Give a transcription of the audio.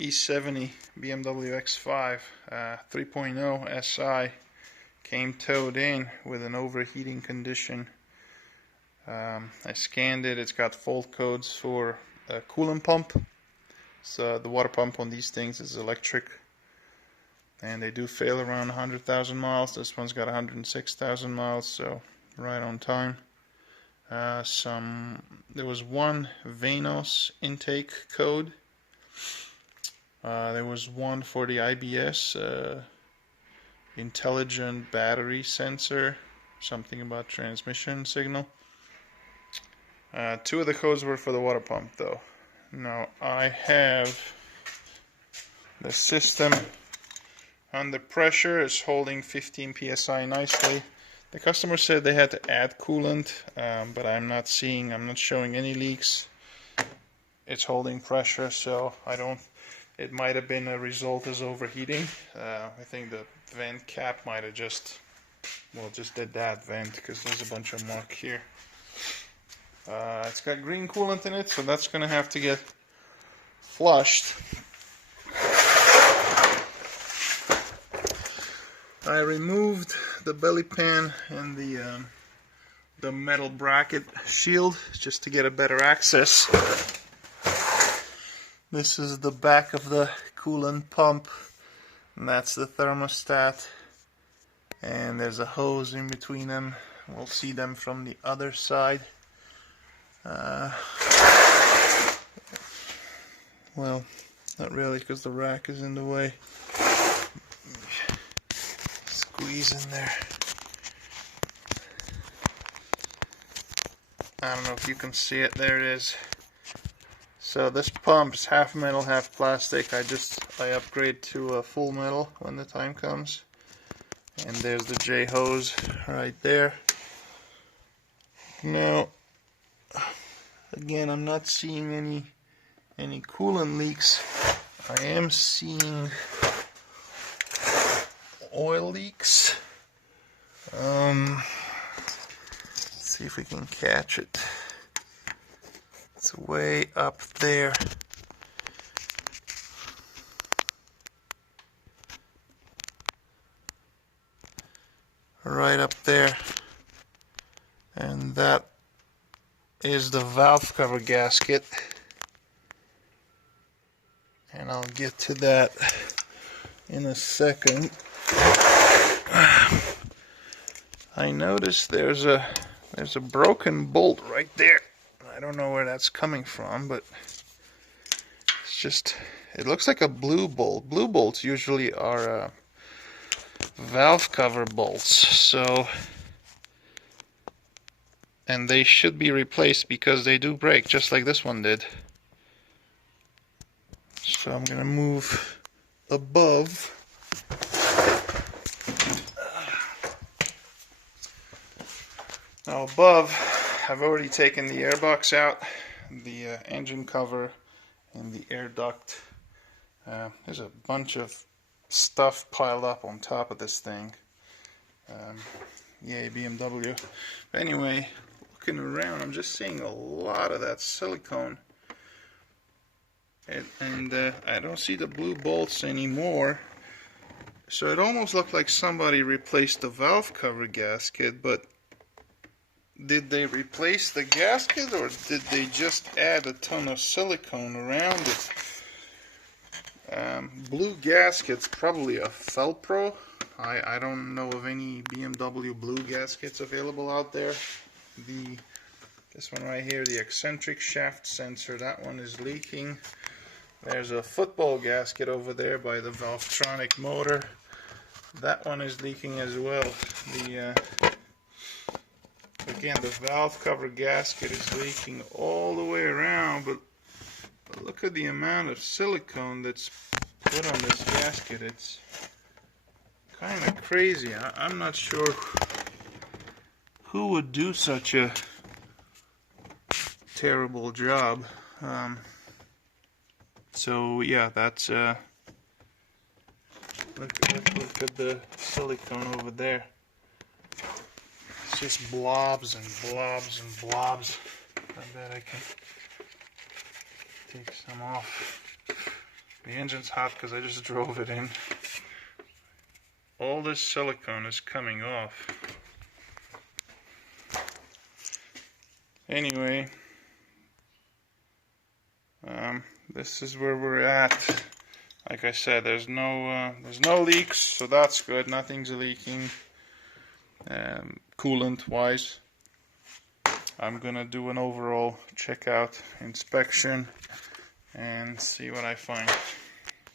E70 BMW X5 3.0 SI came towed in with an overheating condition. I scanned it. It's got fault codes for a coolant pump. So the water pump on these things is electric, and they do fail around 100,000 miles. This one's got 106,000 miles, so right on time. There was one Vanos intake code. There was one for the IBS intelligent battery sensor, something about transmission signal. Two of the codes were for the water pump though. Now I have the system under pressure is holding 15 psi nicely. The customer said they had to add coolant, but I'm not showing any leaks. It's holding pressure, so it might have been a result as overheating. I think the vent cap might have just did that vent, because there's a bunch of muck here. It's got green coolant in it, so that's going to have to get flushed. I removed the belly pan and the metal bracket shield just to get a better access. This is the back of the coolant pump, and that's the thermostat, and there's a hose in between them. We'll see them from the other side. Well, not really, because the rack is in the way. Squeeze in there. I don't know if you can see it. There it is. So this pump is half metal, half plastic. I upgrade to a full metal when the time comes. And there's the J hose right there. Now, again, I'm not seeing any coolant leaks. I am seeing oil leaks. Let's see if we can catch it. It's way up there. Right up there. And that is the valve cover gasket. And I'll get to that in a second. I noticed there's a broken bolt right there. I don't know where that's coming from, but it's just, it looks like a blue bolt. Blue bolts usually are valve cover bolts, so, and they should be replaced because they do break, just like this one did. So I'm gonna move above. Now above, I've already taken the airbox out, the engine cover, and the air duct. There's a bunch of stuff piled up on top of this thing. Yay, BMW. But anyway, looking around, I'm just seeing a lot of that silicone. And I don't see the blue bolts anymore. So it almost looked like somebody replaced the valve cover gasket, but did they replace the gasket, or did they just add a ton of silicone around it? Blue gasket's probably a Felpro. I don't know of any BMW blue gaskets available out there. This one right here, the eccentric shaft sensor, that one is leaking. There's a football gasket over there by the Valvetronic motor. That one is leaking as well. Again, the valve cover gasket is leaking all the way around, but look at the amount of silicone that's put on this gasket. It's kind of crazy. I'm not sure who would do such a terrible job. So yeah, that's look at the silicone over there. It's just blobs and blobs and blobs. I bet I can take some off. The engine's hot because I just drove it in. All this silicone is coming off. Anyway, this is where we're at. Like I said, there's no leaks, so that's good. Nothing's leaking. Coolant wise, I'm gonna do an overall checkout inspection and see what I find.